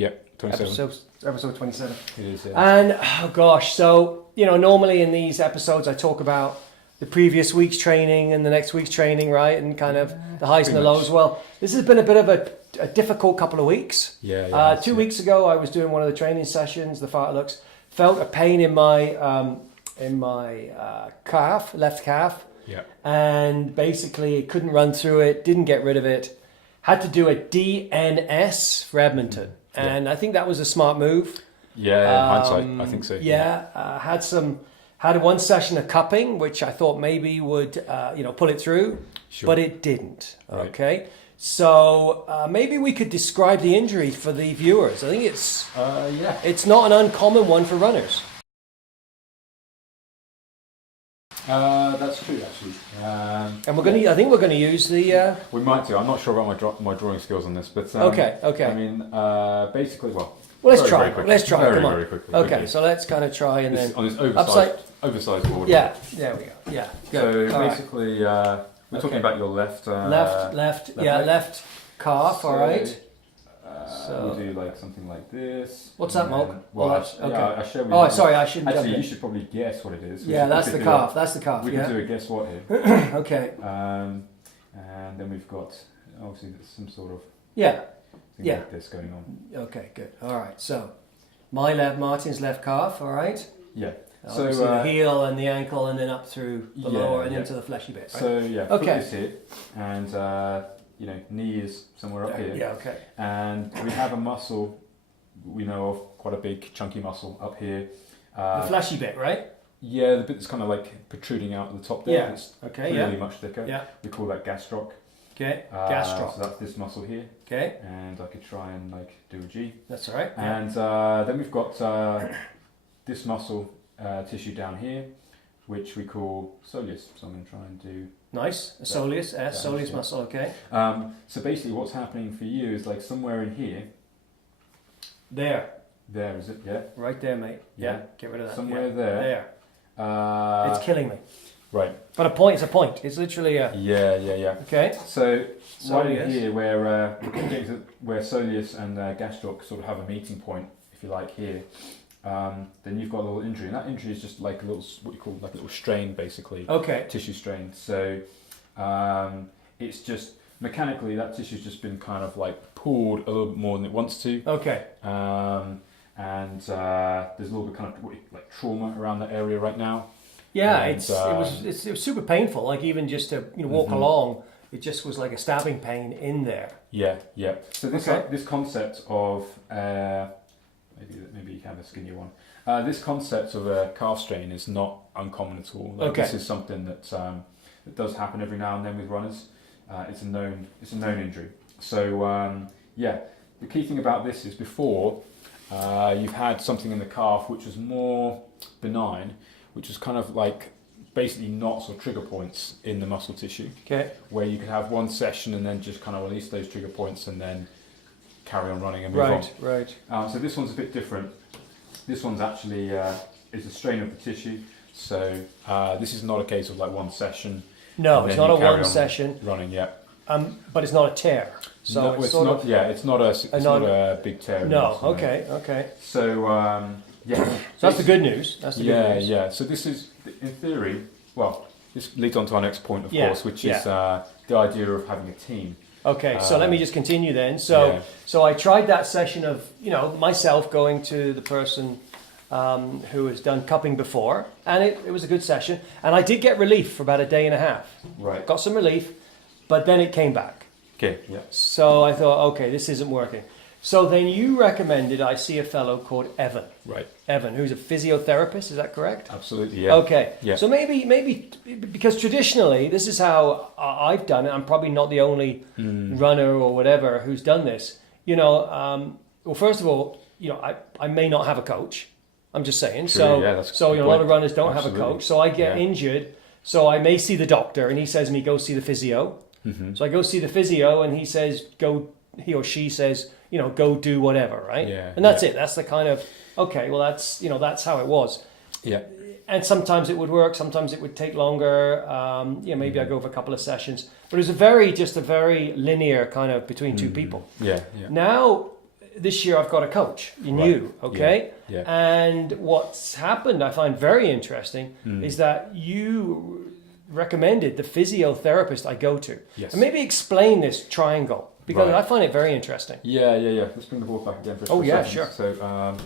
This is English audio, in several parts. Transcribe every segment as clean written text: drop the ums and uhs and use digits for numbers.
Yeah, 27. Episode 27. It is, yeah. And, oh gosh, so, normally in these episodes I talk about the previous week's training and the next week's training, right? And kind of the highs and the lows. Well, this has been a bit of a difficult couple of weeks. Yeah. 2 weeks ago, I was doing one of the training sessions, the fartleks, felt a pain in my calf, left calf. Yeah. And basically couldn't run through it, didn't get rid of it. Had to do a DNS for Edmonton. And I think that was a smart move. Yeah, hindsight, I think so. Had one session of cupping, which I thought maybe would, pull it through, but it didn't. Right. Okay, so maybe we could describe the injury for the viewers. I think it's not an uncommon one for runners. That's true, actually. And I think we're gonna use the. We might do. I'm not sure about my drawing skills on this, but Okay. I mean, basically, well, let's try. Let's try. Very, Come on. very quickly. Okay, so let's kind of try and then on this oversized board. Yeah, there we go. Yeah. Good. So basically, we're talking about your left. Left calf. All right. So we'll do like something like this. What's that, Malc? I show you. Oh, sorry, I shouldn't. Actually, you should probably guess what it is. Yeah, that's the calf. That's the calf. We can do a guess what here. Okay. And then we've got obviously there's some sort of thing like this going on. Okay, good. All right. So Martin's left calf. All right. Yeah. So the heel and the ankle, and then up through the lower and into the fleshy bit. Right? So put this here, and knee is somewhere up here. Yeah. Okay. And we have a muscle we know of, quite a big chunky muscle up here. The fleshy bit, right? Yeah, the bit that's kind of like protruding out at the top there. Yeah. It's really much thicker. Yeah. We call that gastroc. Okay. Gastroc. So that's this muscle here. Okay. And I could try and like do a G. That's all right. And then we've got this muscle tissue down here, which we call soleus. So I'm going to try and do. Nice. A soleus. Soleus muscle. Okay. So basically, what's happening for you is like somewhere in here. There is it? Yeah. Right there, mate. Yeah. Get rid of that. Somewhere there. It's killing me. Right. But a point is a point. It's literally a. Yeah. Okay. So right in here, where soleus and gastroc sort of have a meeting point, if you like, here. Then you've got a little injury, and that injury is just like a little, what you call like a little strain, basically. Okay. Tissue strain. So it's just mechanically that tissue's just been kind of like pulled a little bit more than it wants to. Okay. And there's a little bit kind of like trauma around that area right now. Yeah, and, it was super painful. Like even just to walk along, it just was like a stabbing pain in there. Yeah. So this concept of maybe you can have a skinnier one. This concept of a calf strain is not uncommon at all. This is something that does happen every now and then with runners. It's a known injury. So the key thing about this is before you've had something in the calf which was more benign, which was kind of like basically knots or trigger points in the muscle tissue. Okay. Where you could have one session and then just kind of release those trigger points and then carry on running and move on. Right. So this one's a bit different. This one's actually is a strain of the tissue. So this is not a case of like one session. No, it's not a one session running. Yeah. But it's not a tear. So no, it's not. Yeah, it's not a big tear. No. Okay. So So that's the good news. That's the good news. Yeah. So this is, in theory, well, this leads on to our next point, of course, which is the idea of having a team. Okay, so let me just continue then. So I tried that session of, myself going to the person who has done cupping before, and it was a good session. And I did get relief for about a day and a half. Right. Got some relief, but then it came back. Okay, yeah. So I thought, okay, this isn't working. So then you recommended I see a fellow called Evan. Right. Evan, who's a physiotherapist, is that correct? Absolutely, yeah. Okay. Yeah. So maybe because traditionally this is how I've done it. I'm probably not the only runner or whatever who's done this. Well, first of all, I may not have a coach. I'm just saying. True, So a lot of runners don't have a coach. So I get injured. So I may see the doctor, and he says to me, go see the physio. Mm-hmm. So I go see the physio, and he says, he or she says, go do whatever, right? Yeah. And that's it. That's the kind of, okay, well, that's how it was. Yeah. And sometimes it would work. Sometimes it would take longer. Maybe I go for a couple of sessions. But it was a very linear kind of between two people. Yeah. Now, this year I've got a coach in you, okay? Yeah. And what's happened, I find very interesting, is that you recommended the physiotherapist I go to. Yes. And maybe explain this triangle, because I find it very interesting. Yeah. Let's bring the board back again for a second. Sure. So,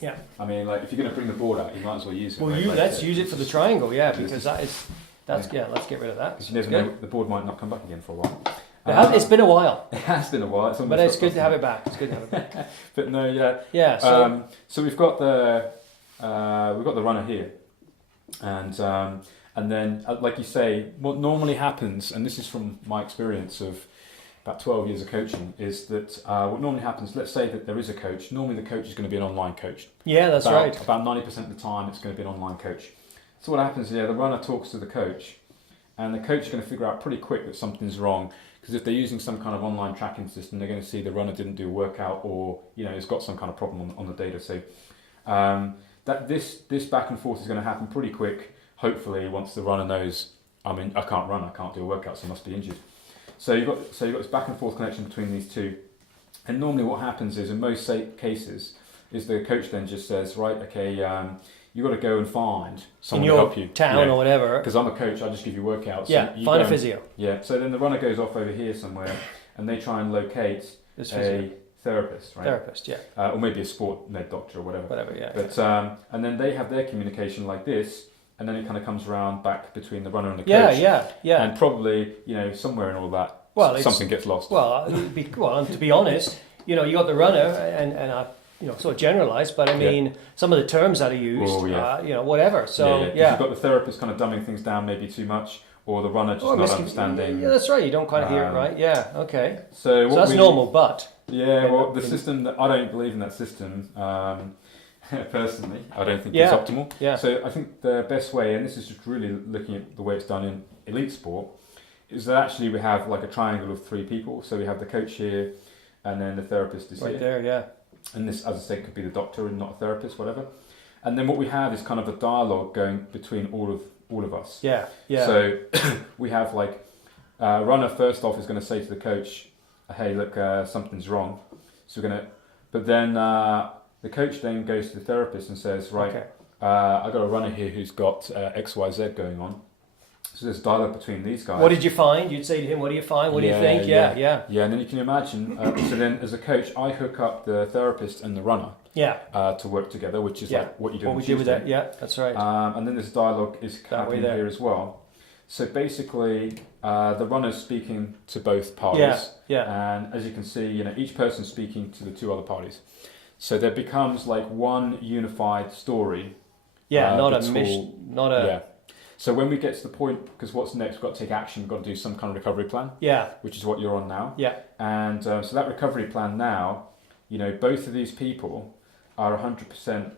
Yeah. I mean, like, if you're going to bring the board out, you might as well use it. Well, right? let's use it for the triangle, because let's get rid of that. Because you never know, the board might not come back again for a while. It's been a while. It has been a while. But it's good to have it back. It's good to have it back. But no, yeah. Yeah. So we've got the runner here, and then like you say, what normally happens, and this is from my experience of about 12 years of coaching, is that what normally happens. Let's say that there is a coach. Normally, the coach is going to be an online coach. Yeah, that's right. About 90% of the time, it's going to be an online coach. So what happens? The runner talks to the coach, and the coach is going to figure out pretty quick that something's wrong. Because if they're using some kind of online tracking system, they're going to see the runner didn't do a workout, or has got some kind of problem on the data. So that this back and forth is going to happen pretty quick. Hopefully, once the runner knows, I can't run, I can't do a workout, so I must be injured. So you've got this back and forth connection between these two. And normally, what happens is, in most cases, is the coach then just says, right, okay, you've got to go and find someone to help you. Town or whatever. Because I'm a coach, I just give you workouts. Yeah, so find a physio. Yeah, so then the runner goes off over here somewhere, and they try and locate a therapist, right? Therapist, yeah. Or maybe a sport med doctor or whatever. Whatever, yeah. But and then they have their communication like this, and then it kind of comes around back between the runner and the coach. Yeah. And probably, somewhere in all that, something gets lost. Well, to be honest, you got the runner, and I, sort of generalised, but I mean, some of the terms that are used, whatever. So, You've got the therapist kind of dumbing things down maybe too much, or the runner just not understanding. Yeah, that's right. You don't quite hear it right. Yeah, okay. So that's normal, but... Yeah, well, the system, I don't believe in that system, personally. I don't think it's optimal. Yeah. So I think the best way, and this is just really looking at the way it's done in elite sport, is that actually we have like a triangle of three people. So we have the coach here, and then the therapist is right here. There, yeah. And this, as I said, could be the doctor and not a therapist, whatever. And then what we have is kind of a dialogue going between all of us. Yeah. So we have like runner first off is going to say to the coach, "Hey, look, something's wrong." So we're going to, but then the coach then goes to the therapist and says, "Right, okay. I got a runner here who's got X, Y, Z going on." So there's dialogue between these guys. What did you find? You'd say to him, "What do you find? What do you think?" Yeah. And then you can imagine. So then, as a coach, I hook up the therapist and the runner. To work together, which is like what you do. What we do with that? Yeah, that's right. And then this dialogue is happening here as well. So basically, the runner's speaking to both parties. Yeah. And as you can see, each person's speaking to the two other parties. So there becomes like one unified story. Yeah, not a mission, not a. Yeah. So when we get to the point, because what's next, we've got to take action, we've got to do some kind of recovery plan. Yeah. Which is what you're on now. Yeah. And so that recovery plan now, both of these people are 100%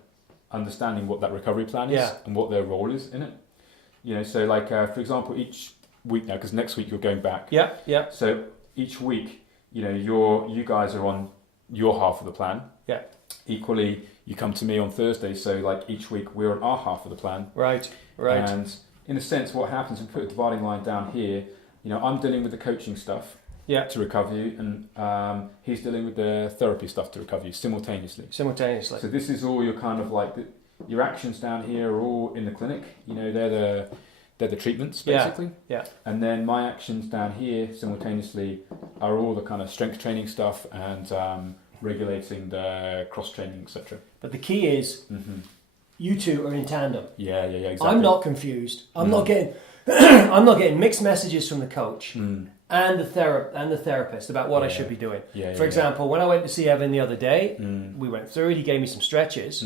understanding what that recovery plan is and what their role is in it. So like, for example, each week now, because next week you're going back. Yeah. So each week, you guys are on your half of the plan. Yeah. Equally, you come to me on Thursday, so like each week we're on our half of the plan. Right. And in a sense, what happens, we put a dividing line down here, I'm dealing with the coaching stuff. To recover you, and he's dealing with the therapy stuff to recover you simultaneously. So this is all your kind of like your actions down here are all in the clinic. They're the treatments basically. Yeah. And then my actions down here simultaneously are all the kind of strength training stuff and regulating the cross training, etc. But the key is you two are in tandem. Yeah, exactly. I'm not confused. I'm not getting I'm not getting mixed messages from the coach. And the therapist about what I should be doing. For example, when I went to see Evan the other day, we went through it. He gave me some stretches.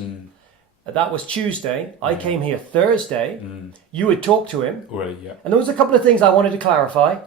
That was Tuesday. I came here Thursday. You had talked to him. Already, And there was a couple of things I wanted to clarify.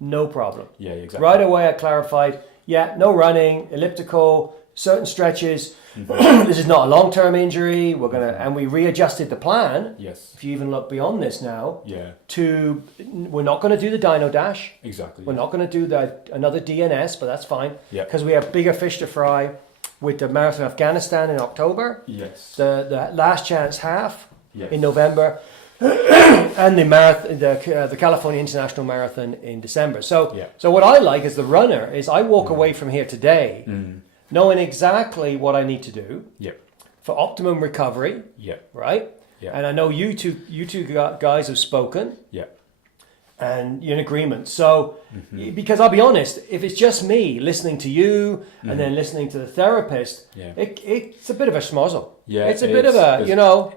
No problem. Exactly. Right away I clarified, no running, elliptical, certain stretches. This is not a long-term injury. And we readjusted the plan. Yes. If you even look beyond this now, we're not going to do the Dino Dash. Exactly. We're not going to do another DNS, but that's fine. Because we have bigger fish to fry with the Marathon of Afghanistan in October. Yes. The Last Chance Half in November, and the California International Marathon in December. So what I like as the runner is I walk away from here today knowing exactly what I need to do Yep. for optimum recovery, Yep. right? Yep. And I know you two guys have spoken. Yep. And you're in agreement. So, because I'll be honest, if it's just me listening to you and then listening to the therapist, it's a bit of a schmozzle. Yeah, it's a bit of a,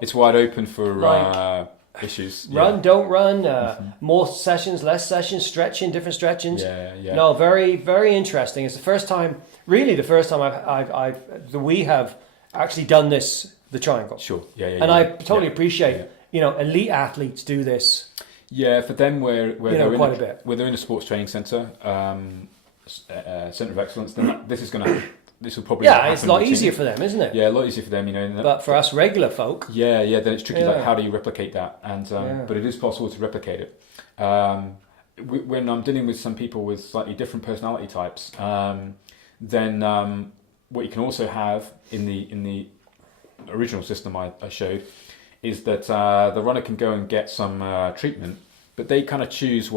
it's wide open for like, issues. Run, don't run, more sessions, less sessions, stretching, different stretchings. Yeah. No, very, very interesting. It's the first time we have actually done this, the triangle. Sure. Yeah. And I totally appreciate, elite athletes do this. Yeah, for them, where they're in a sports training centre, centre of excellence, then this will probably it's a lot easier for them, isn't it? Yeah, a lot easier for them, But for us regular folk, then it's tricky. Like, how do you replicate that? And but it is possible to replicate it. When I'm dealing with some people with slightly different personality types, then what you can also have in the original system I showed is that the runner can go and get some treatment, but they kind of choose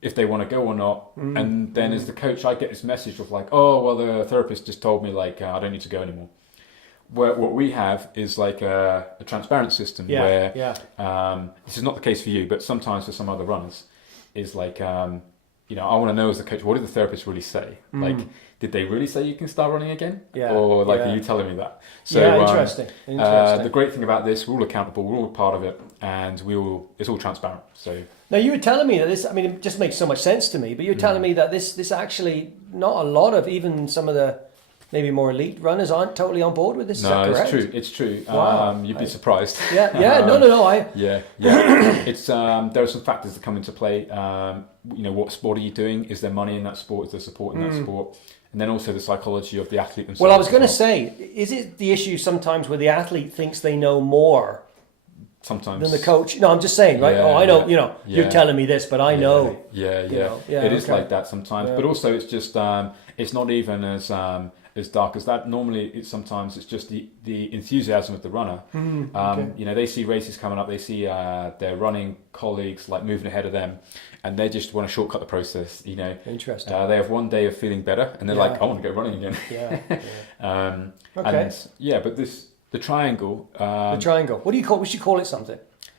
if they want to go or not. And then as the coach, I get this message of like, oh, well, the therapist just told me like I don't need to go anymore. What we have is like a transparent system where this is not the case for you, but sometimes for some other runners, is like, I want to know as a coach, what did the therapist really say? Like, did they really say you can start running again? Or like, are you telling me that? So, interesting. The great thing about this, we're all accountable, we're all part of it, and it's all transparent. So now you were telling me that this, it just makes so much sense to me, but you're telling me that this actually, not a lot of even some of the maybe more elite runners aren't totally on board with this. No, is that correct? it's true. Wow. You'd be surprised. No. It's there are some factors that come into play. What sport are you doing? Is there money in that sport? Is there support in that sport? And then also the psychology of the athlete themselves. Well, I was going to say, is it the issue sometimes where the athlete thinks they know more sometimes than the coach? No, I'm just saying, right? I know, you're telling me this, but I know. It is like that sometimes. But also it's just, it's not even as dark as that. Normally it's just the enthusiasm of the runner. They see races coming up, they see their running colleagues like moving ahead of them, and they just want to shortcut the process. Interesting. They have one day of feeling better, and they're like, I want to go running again. Okay. And but the triangle. The triangle. What do you call? We should call it something.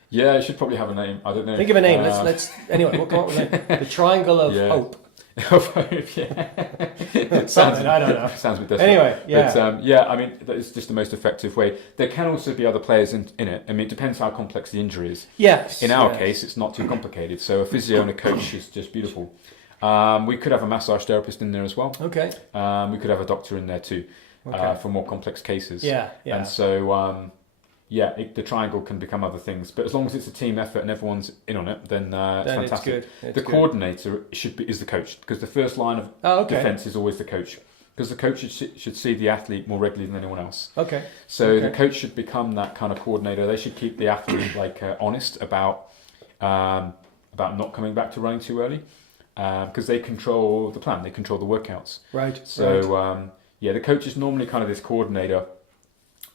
Yeah, it should probably have a name. I don't know. Think of a name. Let's. Anyway, we'll come up with a name. The triangle of hope. Of hope. Something, I don't know. Sounds a bit desperate. Anyway, But it's just the most effective way. There can also be other players in it. It depends how complex the injury is. Yes. In our case, it's not too complicated. So a physio and a coach is just beautiful. We could have a massage therapist in there as well. Okay. We could have a doctor in there too, for more complex cases. Yeah. And so, the triangle can become other things. But as long as it's a team effort and everyone's in on it, then it's fantastic. It's the coordinator is the coach, because the first line of defence is always the coach. Because the coach should see the athlete more regularly than anyone else. Okay. So the coach should become that kind of coordinator. They should keep the athlete honest about not coming back to running too early, because they control the plan, they control the workouts. Right. So the coach is normally kind of this coordinator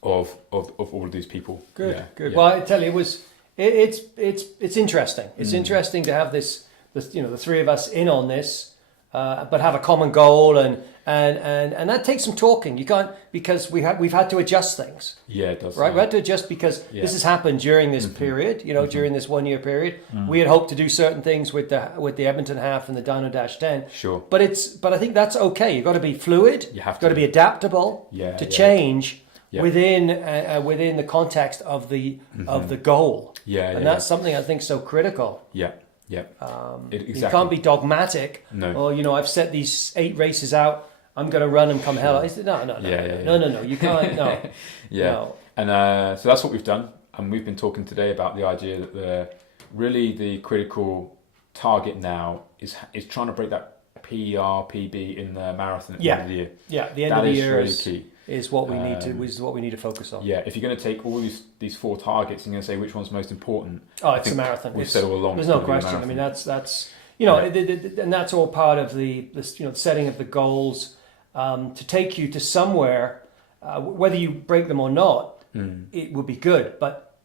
of all of these people. Good. Well, I tell you, it's interesting. It's interesting to have this the three of us in on this, but have a common goal and that takes some talking. You can't, because we've had to adjust things. Yeah, it does. Right, we had to adjust because this has happened during this period. During this 1 year period, we had hoped to do certain things with the Edmonton half and the Dino Dash 10. Sure. But I think that's okay. You've got to be fluid. You have got to be adaptable to change. Yeah. Within the context of the goal, that's something I think so critical. Exactly. You can't be dogmatic. No. Or I've set these 8 races out. I'm going to run them come hell. No. You can't. No. No. And so that's what we've done, and we've been talking today about the idea that the critical target now is trying to break that PR PB in the marathon at the end of the year. Yeah, the end of the year really key. Is what we need to focus on. Yeah, if you're going to take all these 4 targets and you're going to say which one's most important, it's a marathon. We've said all along. There's no question. That's and that's all part of the setting of the goals to take you to somewhere. Whether you break them or not, it would be good. But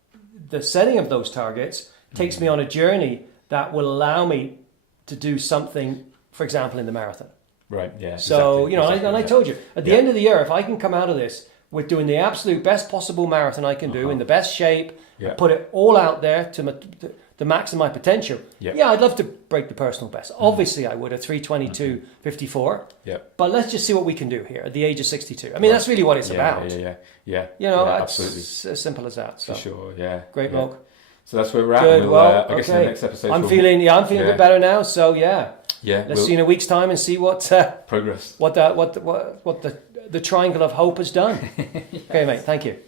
the setting of those targets takes me on a journey that will allow me to do something. For example, in the marathon. Right. Yeah. So exactly, I told you at the end of the year, if I can come out of this with doing the absolute best possible marathon I can do in the best shape, put it all out there to the max of my potential. Yeah, I'd love to break the personal best. Obviously, I would at 3:22:54. Yeah. But let's just see what we can do here at the age of 62. I mean, that's really what it's about. Yeah. Absolutely. It's as simple as that. So. For sure. Yeah. Great, Malc. So that's where we're at. Good. We'll, I guess in the next episode. I'm feeling a bit better now. So yeah. Let's see in a week's time and see what progress. What the triangle of hope has done. Okay, mate. Thank you.